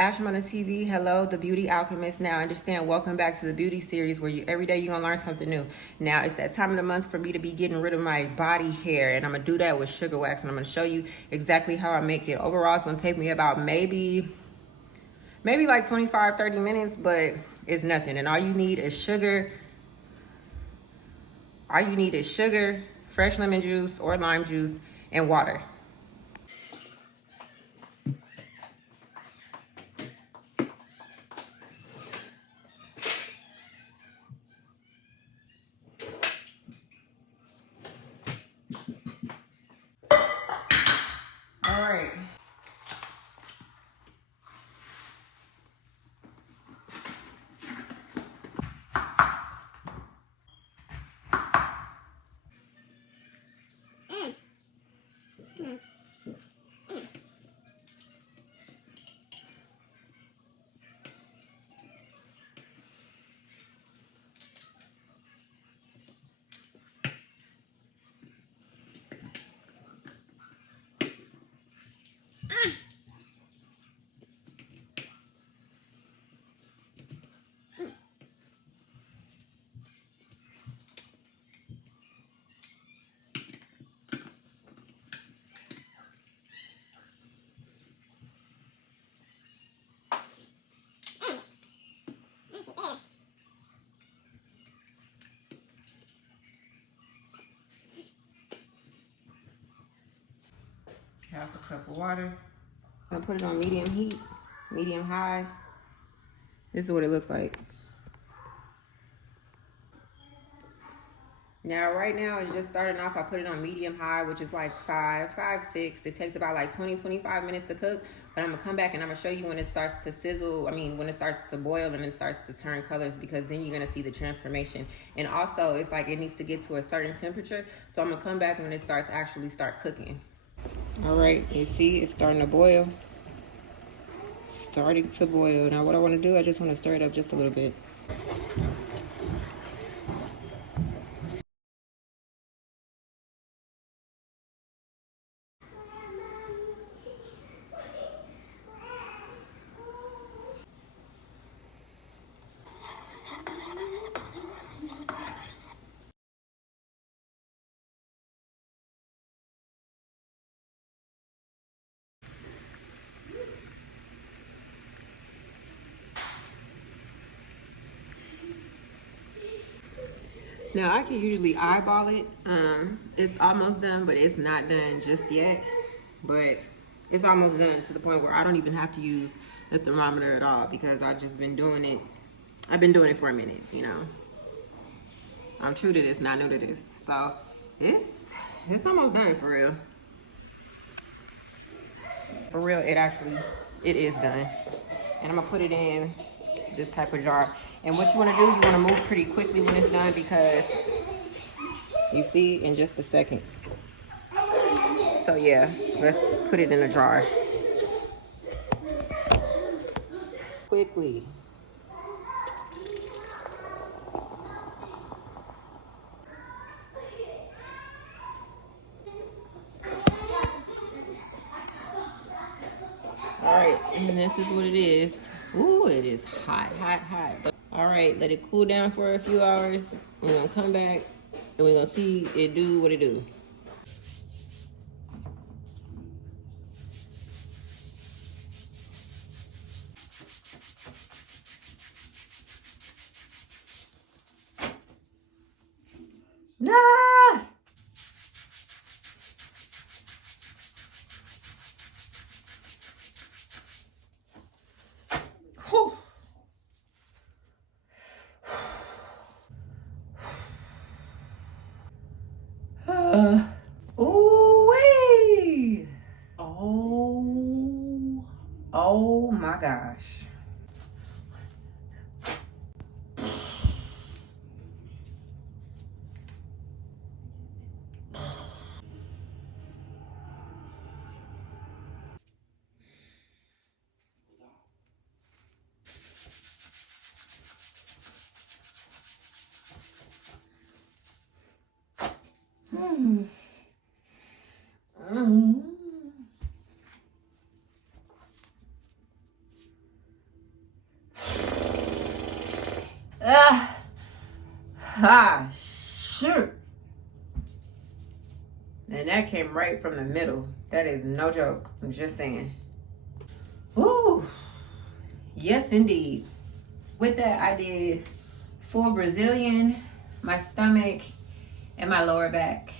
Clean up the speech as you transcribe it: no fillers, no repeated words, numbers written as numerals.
AshMona TV, hello, the beauty alchemist. Now understand, welcome back to the beauty series where every day you're gonna learn something new. Now it's that time of the month for me to be getting rid of my body hair, and I'm gonna do that with sugar wax, and I'm gonna show you exactly how I make it. Overall, it's gonna take me about maybe like 25-30 minutes, but it's nothing. And all you need is sugar. All you need is sugar, fresh lemon juice or lime juice, and water. All right. Half a cup of water. I'm gonna put it on medium heat, medium high. This is what it looks like. Now, right now, it's just starting off. I put it on medium high, which is like 5, 6. It takes about like 20-25 minutes to cook. But I'm gonna come back and I'm gonna show you when it starts to sizzle. I mean, when it starts to boil and it starts to turn colors, because then you're gonna see the transformation. And also, it's like it needs to get to a certain temperature. So I'm gonna come back when it starts start cooking. All right, you see it's starting to boil. Starting to boil. Now what I want to do, I just want to stir it up just a little bit. Now I can usually eyeball it. It's almost done, but it's not done just yet. But it's almost done to the point where I don't even have to use the thermometer at all, because I've just been doing it. I've been doing it for a minute, you know. I'm true to this, not new to this. So it's almost done for real. For real, it is done. And I'm gonna put it in this type of jar. And what you wanna do, you wanna move pretty quickly when it's done, because you see in just a second. So yeah, let's put it in a jar. Quickly. All right, and this is what it is. Ooh, it is hot, hot, hot. All right, let it cool down for a few hours. We're gonna come back and we're gonna see it do what it do. Nah! Whew. Ooh-wee! Oh my gosh. Mm. Mm. Ha, sure. And that came right from the middle. That is no joke. I'm just saying. Ooh. Yes, indeed. With that, I did full Brazilian, my stomach, and my lower back.